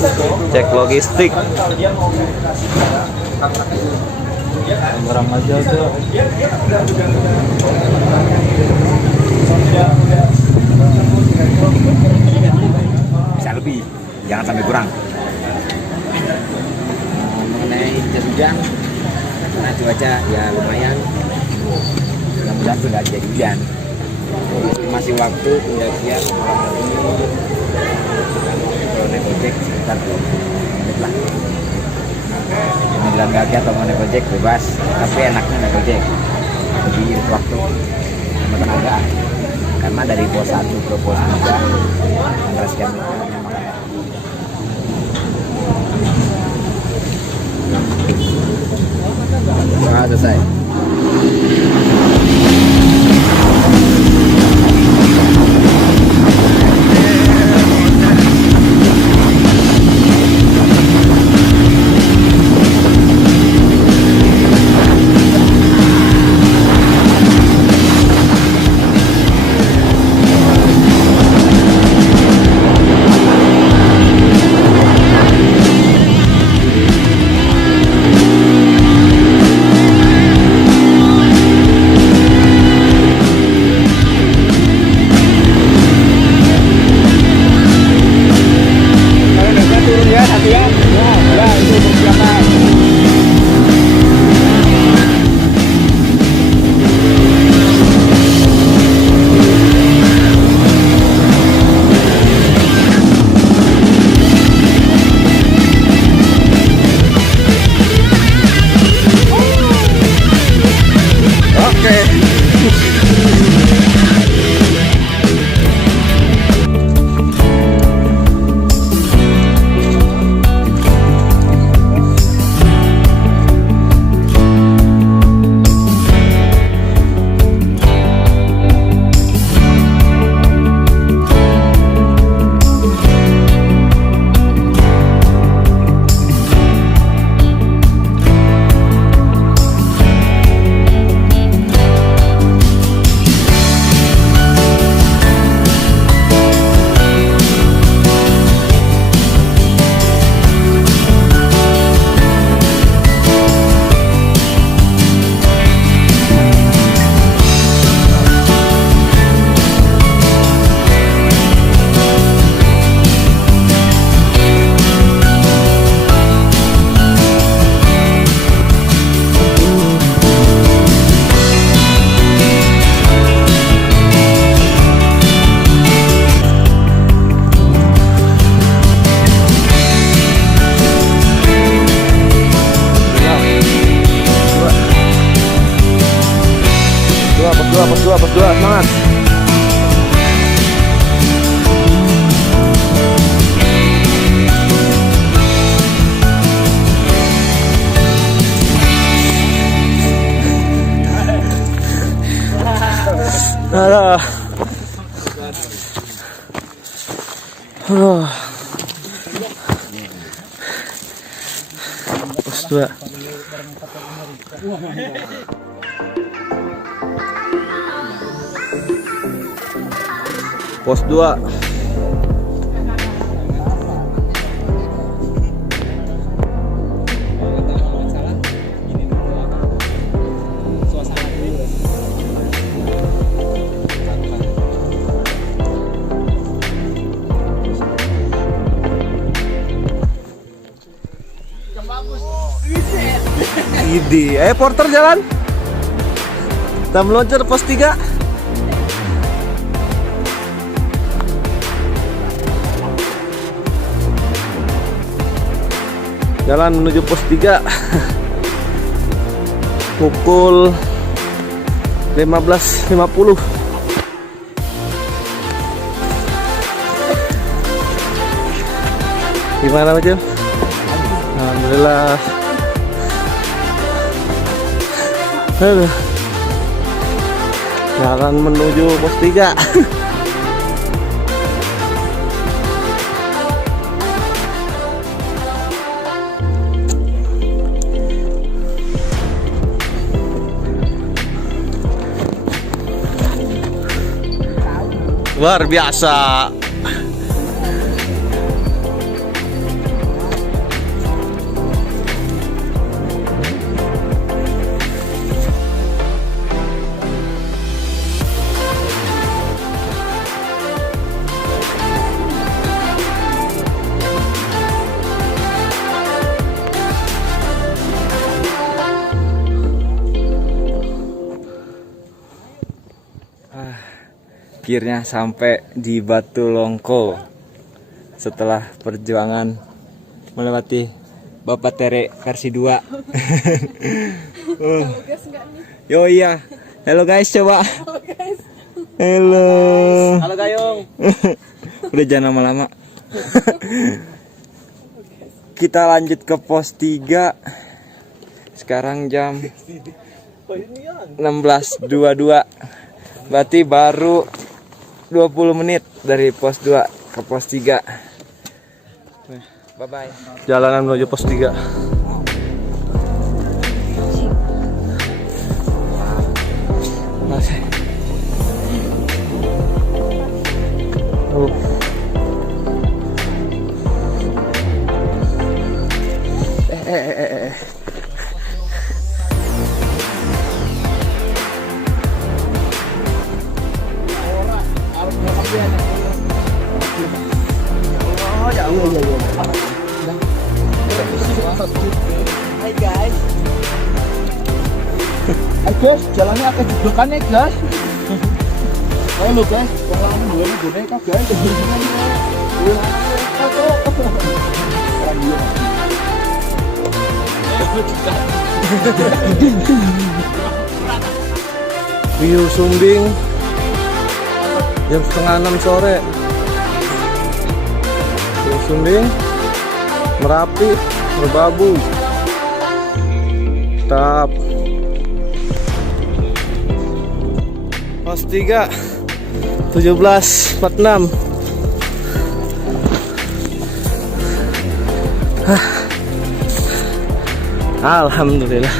Cek logistik. Orang aja tuh. Bisa lebih, jangan sampai kurang. Mengenai jas hujan, karena cuaca ya lumayan, mudah-mudahan tuh nggak jadi hujan. Masih waktu tinggal siap kalau naik ojek sekitar 20 menit lah. Ini jalan kaki atau mau naik ojek bebas, tapi enaknya naik ojek lebih irit waktu sama tenaga, karena dari pos 1 ke pos 3 antara sekian menit memang selesai. Pos 2, semangat. Aduh. Pos 2. Pos 2. Idi, porter jalan. Kita meluncur pos 3. Jalan menuju pos 3. Pukul 15.50. Gimana Mas? Alhamdulillah. Aduh. Jalan menuju pos 3. Luar biasa. Akhirnya sampai di Batu Longko setelah perjuangan melewati Bapak Tere versi 2. Yo iya. Halo guys, coba. Halo. Halo Gayung. Udah jangan lama-lama. Kita lanjut ke pos 3. Sekarang jam 16.22. Berarti baru 20 menit dari pos 2 ke pos 3. Bye bye. Jalanan menuju pos 3. Masih. Hai guys. Guys, jalannya agak jeblokan ya guys. Halo guys, orang dua ini boneka guys. View Sumbing jam setengah 6 sore. View Sumbing, Merapi, Merbabu. Tap. Pos 3 17.46. Alhamdulillah.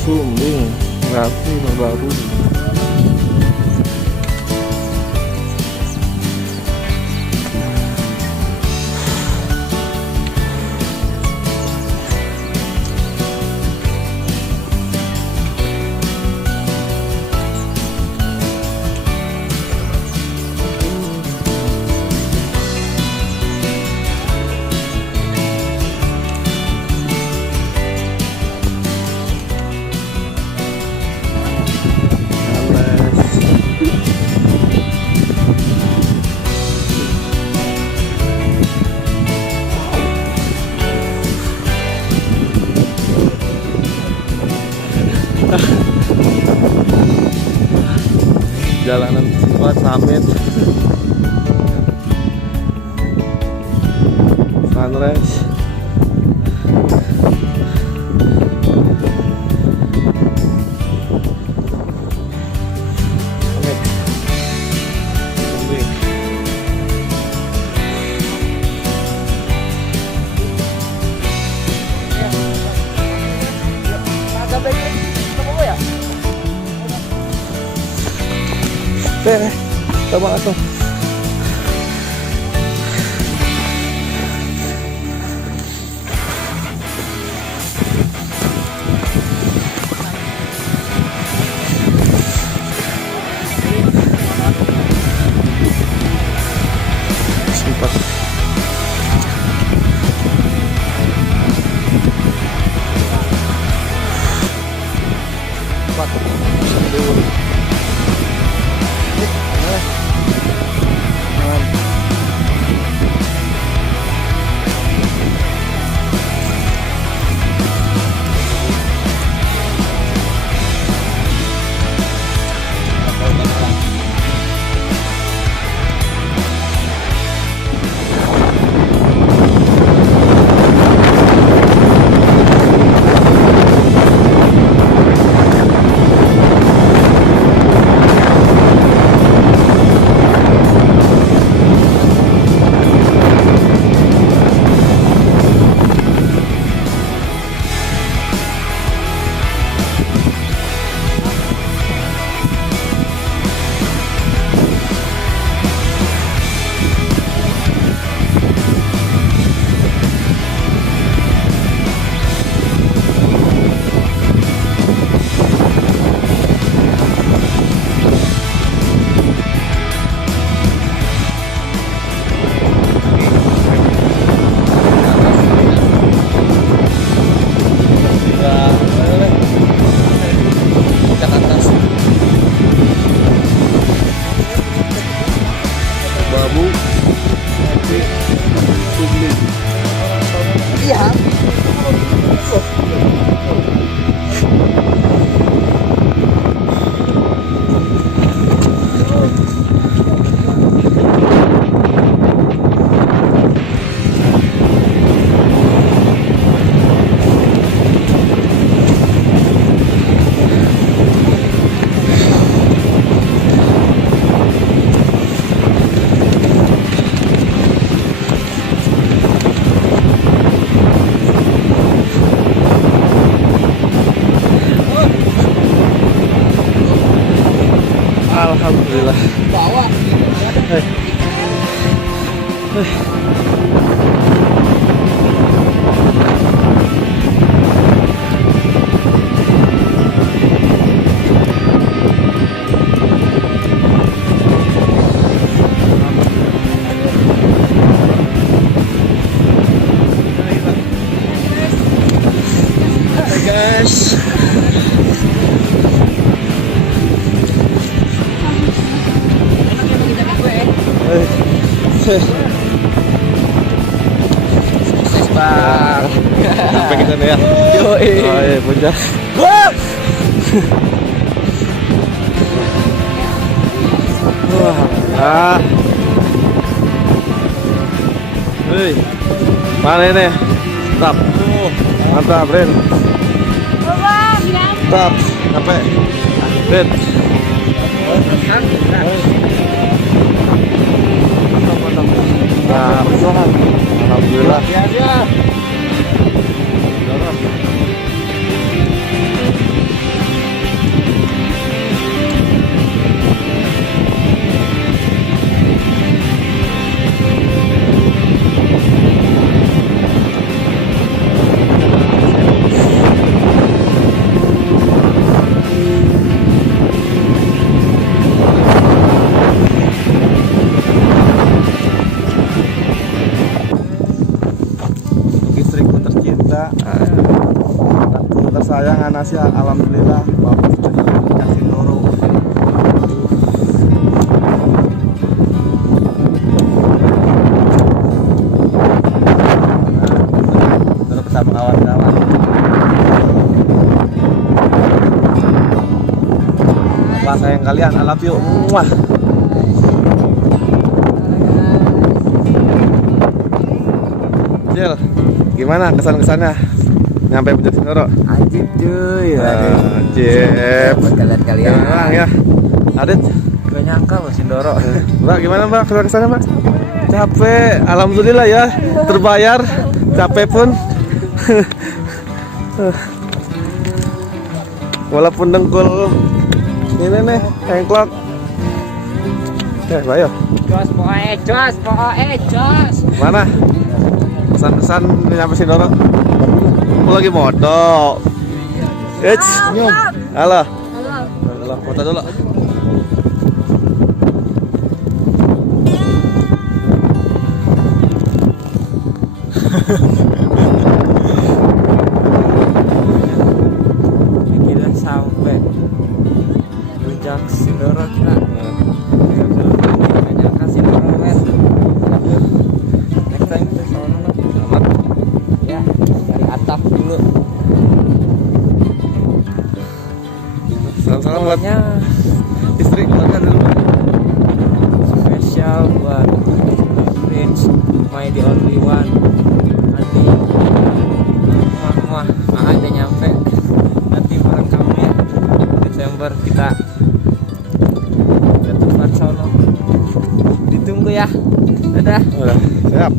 Sumbing, Merapi, Merbabu. Jalanan buat summit sunrise. Tama ito. Sempat. Sempat. guys. Sukses bang. Sampai kita nih ya. Yoi. Oh iya puncak. Wah. Hei. Mana ini? Stop. Mantap, Ren. Stop. Sampai. Ren. Nah, alhamdulillah. Istriku tercinta, anakku tersayang, Anasya, alhamdulillah bapak sudah kasih Doro. Terus bersama kawan-kawan. Apa sayang kalian, I love you. Muah. Jel, gimana kesan-kesannya nyampe Puncak Sindoro? Ajib cuy. Ajib. Buat kalian-kalian. Ya, Adit. Gak nyangka loh Sindoro. Mbak, gimana Mbak kesan-kesannya Mbak? Capek, alhamdulillah ya, terbayar. Capek pun. Walaupun dengkul ini nih, hengklok. Ayo. Jos, jos. Mana? Pesan-pesan nyampe Sindoro. Aku lagi moto. Nyum. Halo. Halo, foto dulu. Kita sampai Puncak Sindoro kita. Puncak Sindoro men. Next time kita sono selamat. Ya, dari atap dulu. Salam-salam buat Pokoknya istri keluarga dulu. spesial buat Prince, my the only one. Nanti udah nyampe. Nanti merekamnya Desember kita ke tempat sono. Ditunggu ya. Dadah. Udah, siap.